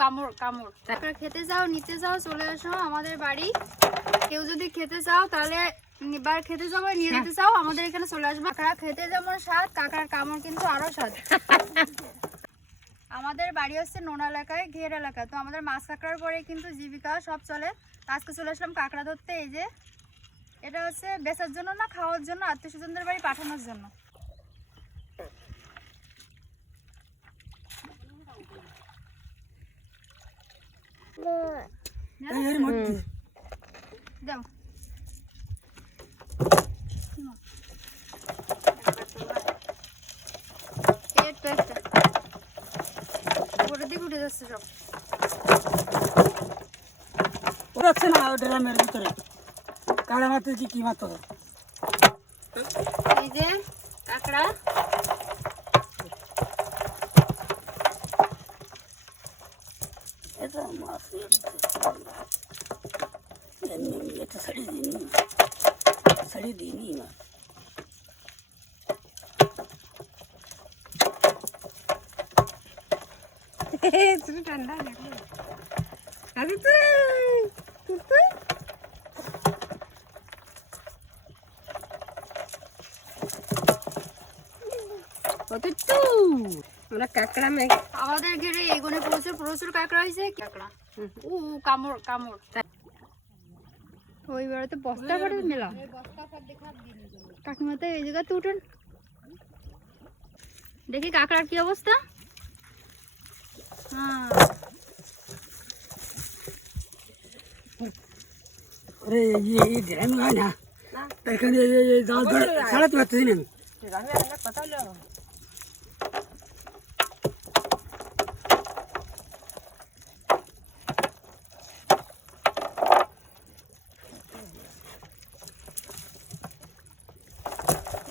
কামড় কামড়। তারপর খেতে যাও, নিতে যাও, চলে আসো আমাদের বাড়ি। কেউ যদি খেতে চাও তাহলে এবার খেতে যাবো, নিয়ে যেতে চাও আমাদের এখানে চলে আসবে। কাঁকড়া খেতে যেমন স্বাদ, কাঁকড়ার কামড় কিন্তু আরো স্বাদ। আমাদের বাড়ি হচ্ছে নোনা এলাকায়, ঘের এলাকা। তো আমাদের মাছ কাঁকড়ার পরে কিন্তু জীবিকা সব চলে। আজকে চলে আসলাম কাঁকড়া ধরতে। এই যে এটা হচ্ছে বেচার জন্য না, খাওয়ার জন্য, আত্মীয় স্বজনদের বাড়ি পাঠানোর জন্য। দাও উপরের দিকে উঠে যাচ্ছে সব। ওড়াচ্ছে না ড্রামের ভিতরে, কাঁকড়া মারতে কি মারতে হবে। এই যে কাঁকড়া, এটা মাছ এটা ছাড়িয়ে দিইনি, ছাড়িয়ে দিইনি না। ঠান্ডা আমরা কাঁকড়া আমাদের ঘিরে এইগুলো প্রচুর প্রচুর কাঁকড়া হয়েছে। কাঁকড়া কামড় কামড়। ওই বেড়াতে বস্তা করে মেলা কাকিমাতে এই জায়গাতে উঠুন, দেখি কাঁকড়ার কি অবস্থা। হ্যাঁ ড্রামে হয় না, এখানে জাল ছাড়াতে পারতেছি না আমি।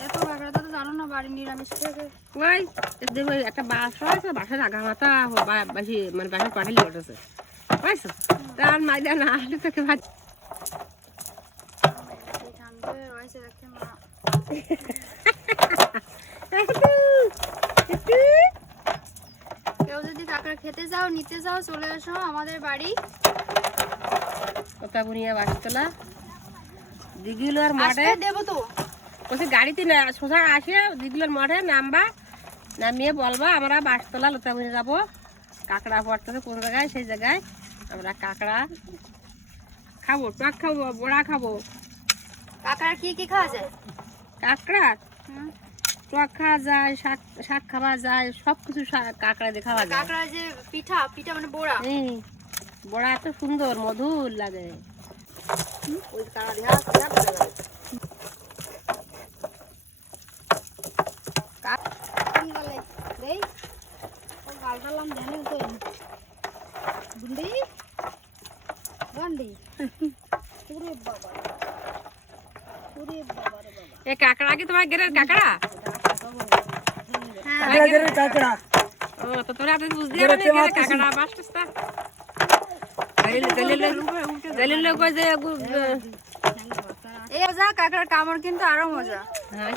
এত কাঁকড়া তো জানো না, বাড়ি নিরামিষ খেয়ে। ওই দেখো একটা বাস আছে, বাসার আগা মাথা বেশি মানে বাসার পাঠালি ওঠেছে বুঝছো, তার মাইদা না আসলে তোকে ভাত কেউ যদি কাঁকড়া খেতে যাও, নিতে যাও, চলে আসো আমাদের বাড়ি। কোথা বুনিয়া বাসতলা দিঘিলোর মাঠে দেবো তো। বলছি গাড়িতে না সোজা আসে দিঘিলোর মাঠে নামবা, নামিয়ে বলবা আমরা বাসতলা লতাবুনি যাবো, কাঁকড়া পড়তেছে কোন জায়গায়, সেই জায়গায় আমরা কাঁকড়া খাবো, টক খাবো, বড়া খাবো। কাঁকড়া কি কি খাওয়া যায়? কাঁকড়া টক খাওয়া যায়, শাক খাওয়া যায়, সব কিছু কাঁকড়া দিয়ে খাওয়া যায়। কাঁকড়া যে পিঠা, পিঠা মানে বড়া, বড়া এত সুন্দর মধুর লাগে। ওই কাঁকড়া দেওয়া কাঁকড়া কি তোমার গেরের কাঁকড়া? কাঁকড়া ও তো তোরা তো বুঝলি না কাঁকড়া বাসটা দলিল কই যে এই মজা, কাঁকড়ার কামড় কিন্তু আরো মজা। হ্যাঁ